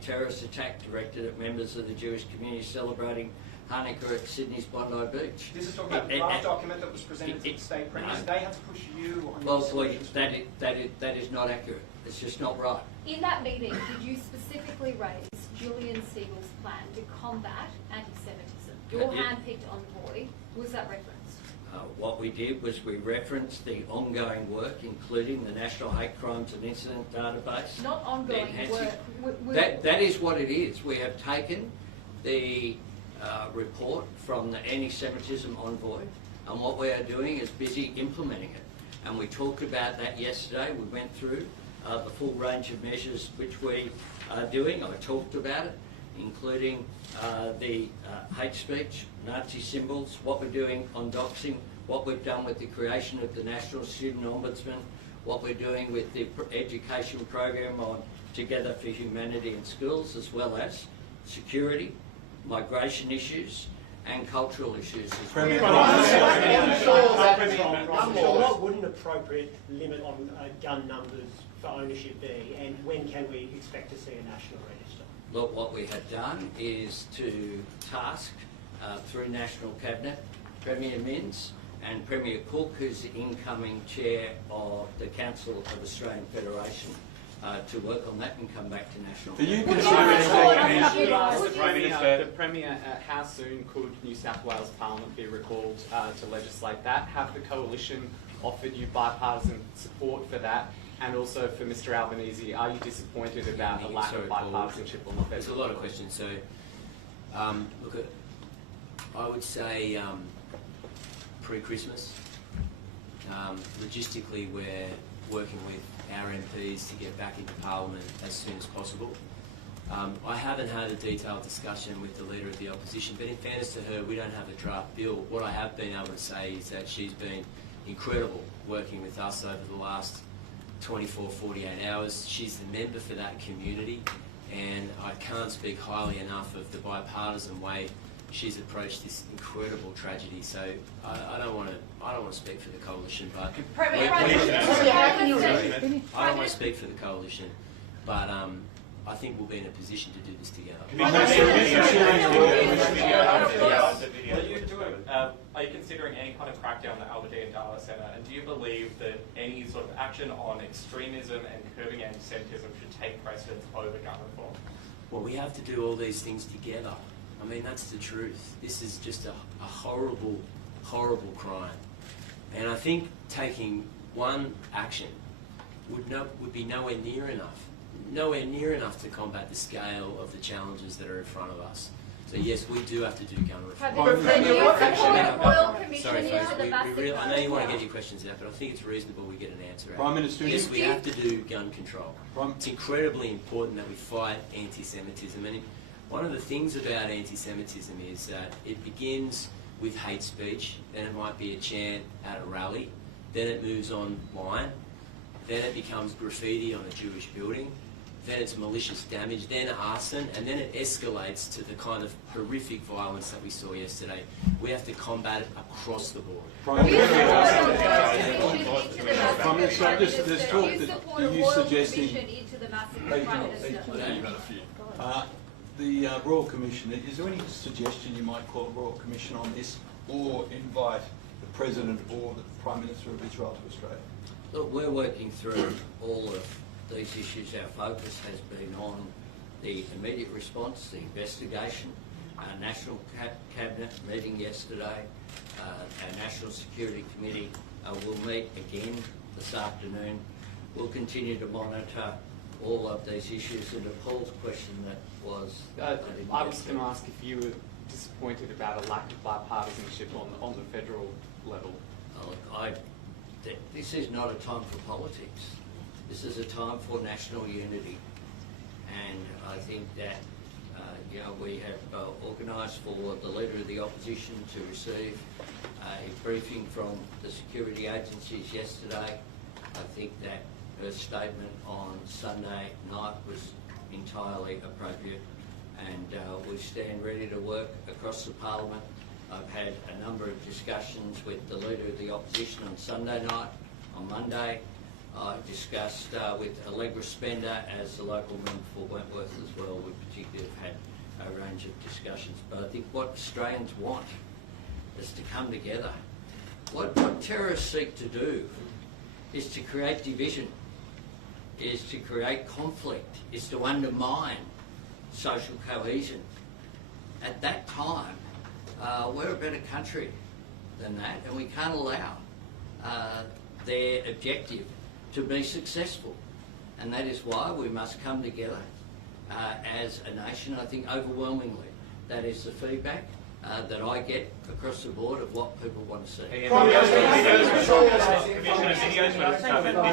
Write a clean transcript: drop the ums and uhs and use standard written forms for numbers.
terrorist attack directed at members of the Jewish community celebrating Hanukkah at Sydney's Bondi Beach. This is talking about the draft document that was presented to the state premiers. No. They have to push you on Well, your solutions. that is not accurate. It's just not right. In that meeting, did you specifically raise Julian Stiegel's plan to combat anti-Semitism? Your hand-picked envoy, was that referenced? What we did was we referenced the ongoing work, including the National Hate Crimes and Incident Database. Not ongoing work. That is what it is. We have taken the report from the anti-Semitism envoy, and what we are doing is busy implementing it. And we talked about that yesterday. We went through the full range of measures which we are doing. I talked about it, including the hate speech, Nazi symbols, what we're doing on doxing, what we've done with the creation of the National Student Ombudsman, what we're doing with the education program on Together for Humanity in schools, as well as security, migration issues and cultural issues as well. What would an appropriate limit on gun numbers for ownership be, and when can we expect to see a national register? Look, what we have done is to task through National Cabinet Premier Minns and Premier Cook, who's the incoming chair of the Council of Australian Federation, to work on that and come back to national. Are you the Premier, how soon could New South Wales Parliament be recalled to legislate that? Have the Coalition offered you bipartisan support for that? And also for Mr Albanese, are you disappointed about the lack of bipartisanship on the federal? There's a lot of questions. So, look, I would say pre-Christmas. Logistically, we're working with our MPs to get back into Parliament as soon as possible. I haven't had a detailed discussion with the Leader of the Opposition, but in fairness to her, we don't have a draft bill. What I have been able to say is that she's been incredible working with us over the last 24, 48 hours. She's the member for that community, and I can't speak highly enough of the bipartisan way she's approached this incredible tragedy. So I don't want to speak for the coalition, but I don't want to speak for the coalition, but I think we'll be in a position to do this together. Are you considering any kind of crackdown on the Aberdeen Data Centre, and do you believe that any sort of action on extremism and curbing anti-Semitism should take precedence over gun reform? Well, we have to do all these things together. I mean, that's the truth. This is just a horrible, horrible crime. And I think taking one action would be nowhere near enough to combat the scale of the challenges that are in front of us. So yes, we do have to do gun reform. Sorry, folks, I know you want to get your questions out, but I think it's reasonable we get an answer out. Prime Minister, yes, we have to do gun control. It's incredibly important that we fight anti-Semitism. And one of the things about anti-Semitism is that it begins with hate speech, then it might be a chant at a rally, then it moves online, then it becomes graffiti on a Jewish building, then it's malicious damage, then arson, and then it escalates to the kind of horrific violence that we saw yesterday. We have to combat it across the board. Prime Minister, there's talk that are you suggesting the Royal Commission, is there any suggestion you might call a Royal Commission on this, or invite the President or the Prime Minister of Israel to Australia? Look, we're working through all of these issues. Our focus has been on the immediate response, the investigation. Our National Cabinet meeting yesterday, our National Security Committee will meet again this afternoon. We'll continue to monitor all of these issues. And to Paul's question that was... I was going to ask if you were disappointed about a lack of bipartisanship on the federal level. This is not a time for politics. This is a time for national unity, and I think that we have organised for the Leader of the Opposition to receive a briefing from the security agencies yesterday. I think that her statement on Sunday night was entirely appropriate, and we stand ready to work across the Parliament. I've had a number of discussions with the Leader of the Opposition on Sunday night, on Monday, I discussed with Allegra Spender as the local member for Wentworth as well. We particularly have had a range of discussions. But I think what Australians want is to come together. What terrorists seek to do is to create division, is to create conflict, is to undermine social cohesion. At that time, we're a better country than that, and we can't allow their objective to be successful. And that is why we must come together as a nation. I think overwhelmingly that is the feedback that I get across the board of what people want to see. Commissioner, videos